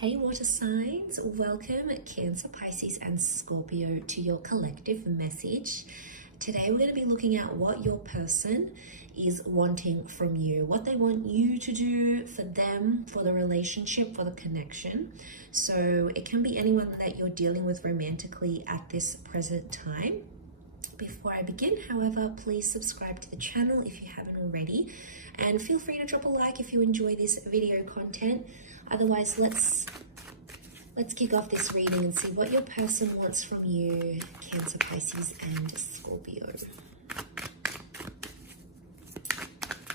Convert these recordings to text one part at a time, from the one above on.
Hey water signs, welcome Cancer, Pisces and Scorpio to your collective message. Today we're going to be looking at what your person is wanting from you, what they want you to do for them, for the relationship, for the connection. So it can be anyone that you're dealing with romantically at this present time. Before I begin, however, please subscribe to the channel if you haven't already, and feel free to drop a like if you enjoy this video content. Otherwise, let's kick off this reading and see what your person wants from you, Cancer, Pisces and Scorpio.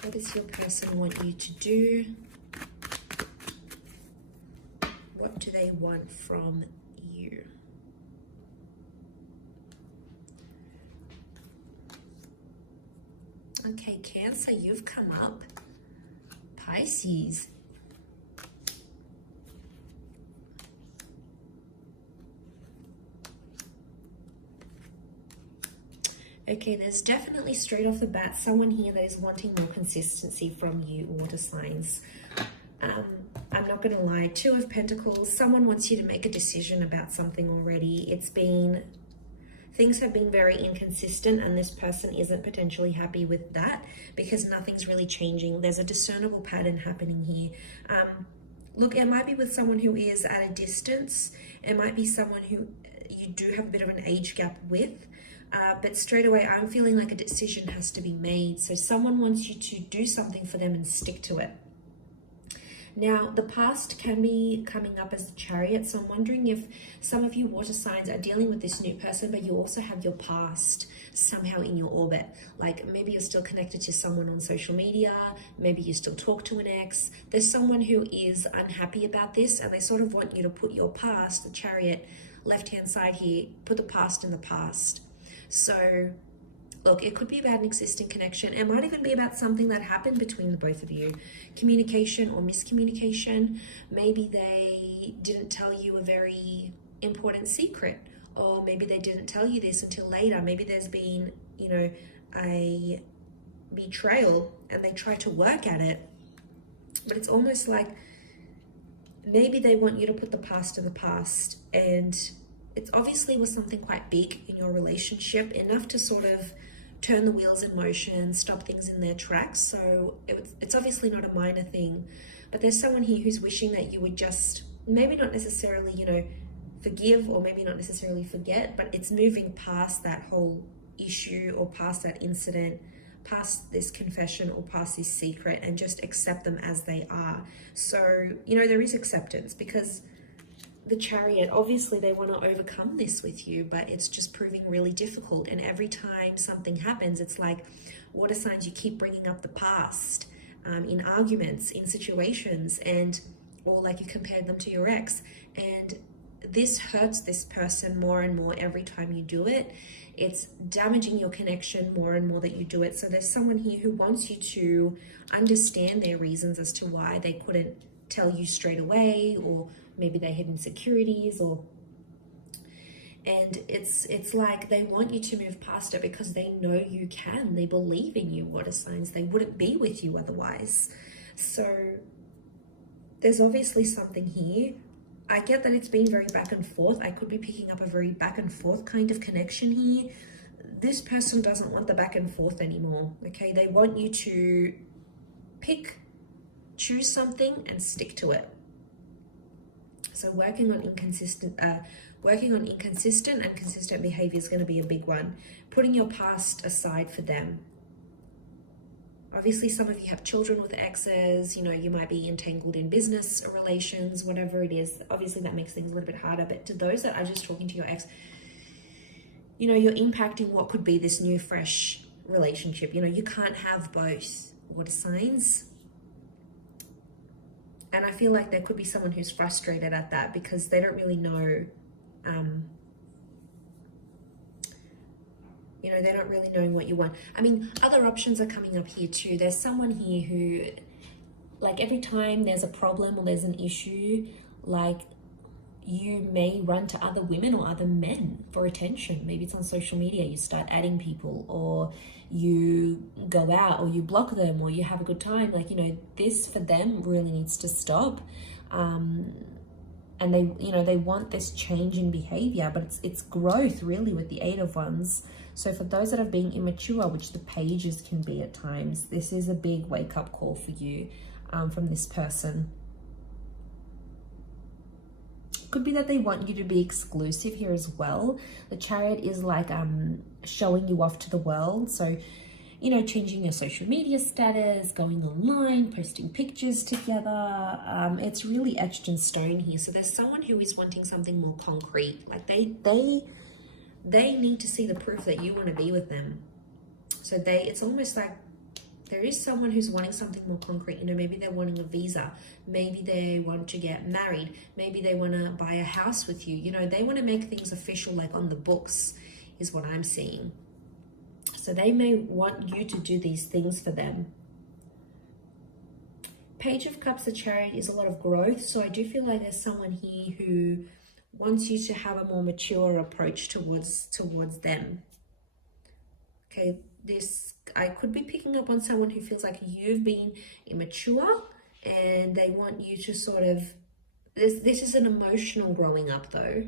What does your person want you to do? What do they want from you? Okay, Cancer, you've come up. Pisces. Okay, there's definitely straight off the bat someone here that is wanting more consistency from you, water signs. I'm not going to lie, Two of Pentacles, someone wants you to make a decision about something already. Things have been very inconsistent and this person isn't potentially happy with that because nothing's really changing. There's a discernible pattern happening here. Look, it might be with someone who is at a distance. It might be someone who you do have a bit of an age gap with. But straight away, I'm feeling like a decision has to be made. So someone wants you to do something for them and stick to it. Now, the past can be coming up as the Chariot. So I'm wondering if some of you water signs are dealing with this new person, but you also have your past somehow in your orbit. Like maybe you're still connected to someone on social media. Maybe you still talk to an ex. There's someone who is unhappy about this and they sort of want you to put your past, the Chariot, left-hand side here, put the past in the past. So, look, it could be about an existing connection. It might even be about something that happened between the both of you. Communication or miscommunication. Maybe they didn't tell you a very important secret. Or maybe they didn't tell you this until later. Maybe there's been, a betrayal and they try to work at it. But it's almost like maybe they want you to put the past in the past, and it's obviously was something quite big in your relationship, enough to sort of turn the wheels in motion, stop things in their tracks. So it's obviously not a minor thing, but there's someone here who's wishing that you would just, maybe not necessarily, forgive, or maybe not necessarily forget, but it's moving past that whole issue or past that incident, past this confession or past this secret, and just accept them as they are. So, there is acceptance because the Chariot, obviously they want to overcome this with you, but it's just proving really difficult. And every time something happens, it's like water signs, you keep bringing up the past in arguments, in situations, or like you compared them to your ex. And this hurts this person more and more every time you do it. It's damaging your connection more and more that you do it. So there's someone here who wants you to understand their reasons as to why they couldn't tell you straight away, or maybe they had insecurities, and it's like they want you to move past it because they know you can. They believe in you, water signs. They wouldn't be with you otherwise. So there's obviously something here. I get that it's been very back and forth. I could be picking up a very back and forth kind of connection here. This person doesn't want the back and forth anymore, okay? They want you to choose something and stick to it. So working on inconsistent and consistent behavior is going to be a big one. Putting your past aside for them. Obviously, some of you have children with exes. You might be entangled in business relations, whatever it is. Obviously, that makes things a little bit harder. But to those that are just talking to your ex, you're impacting what could be this new, fresh relationship. You can't have both, water signs. And I feel like there could be someone who's frustrated at that because they don't really know, they don't really know what you want. I mean, other options are coming up here too. There's someone here who, like every time there's a problem or there's an issue, like you may run to other women or other men for attention. Maybe it's on social media, you start adding people, or you go out, or you block them, or you have a good time. Like, you know, this for them really needs to stop. and they, you know, they want this change in behavior, but it's growth really with the Eight of Wands. So for those that have been immature, which the pages can be at times, this is a big wake-up call for you from this person. Could be that they want you to be exclusive here as well. The Chariot is like showing you off to the world. So, you know, changing your social media status, going online, posting pictures together. It's really etched in stone here. So there's someone who is wanting something more concrete. Like they need to see the proof that you want to be with them. So it's almost like there is someone who's wanting something more concrete. You know, maybe they're wanting a visa. Maybe they want to get married. Maybe they want to buy a house with you. You know, they want to make things official, like on the books, is what I'm seeing. So they may want you to do these things for them. Page of Cups, the Chariot, is a lot of growth. So I do feel like there's someone here who wants you to have a more mature approach towards them. Okay, I could be picking up on someone who feels like you've been immature and they want you to sort of, this is an emotional growing up though.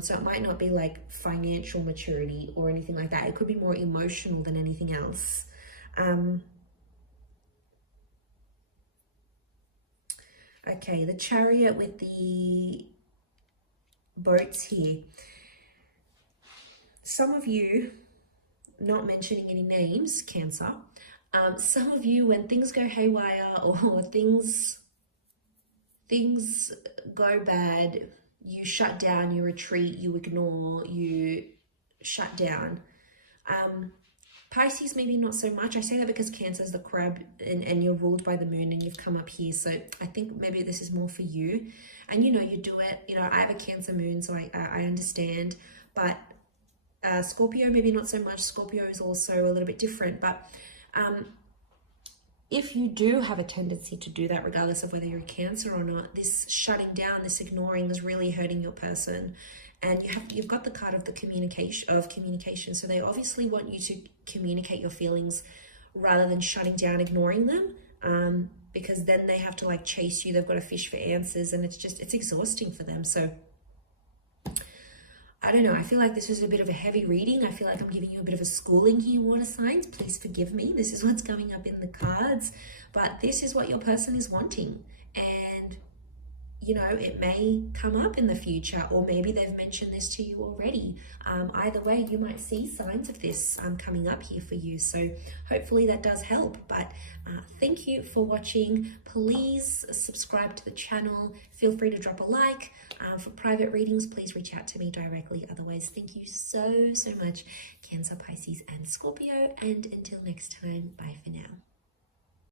So it might not be like financial maturity or anything like that. It could be more emotional than anything else. Okay, the Chariot with the boats here. Some of you, not mentioning any names, Cancer, some of you, when things go haywire or things go bad, you shut down, you retreat, you ignore, you shut down. Pisces, maybe not so much. I say that because Cancer is the crab and you're ruled by the moon and you've come up here. So I think maybe this is more for you. And, you know, you do it. You know, I have a Cancer moon, so I understand. But Scorpio, maybe not so much. Scorpio is also a little bit different. But if you do have a tendency to do that, regardless of whether you're a Cancer or not, this shutting down, this ignoring is really hurting your person. And you've got the card of the communication. So they obviously want you to communicate your feelings rather than shutting down, ignoring them. Because then they have to like chase you. They've got to fish for answers, and it's exhausting for them. So I don't know. I feel like this is a bit of a heavy reading. I feel like I'm giving you a bit of a schooling here, water signs. Please forgive me. This is what's coming up in the cards. But this is what your person is wanting. And, you know, it may come up in the future, or maybe they've mentioned this to you already. Either way, you might see signs of this coming up here for you. So hopefully that does help. But thank you for watching. Please subscribe to the channel. Feel free to drop a like. For private readings, please reach out to me directly. Otherwise, thank you so much, Cancer, Pisces, and Scorpio. And until next time, bye for now.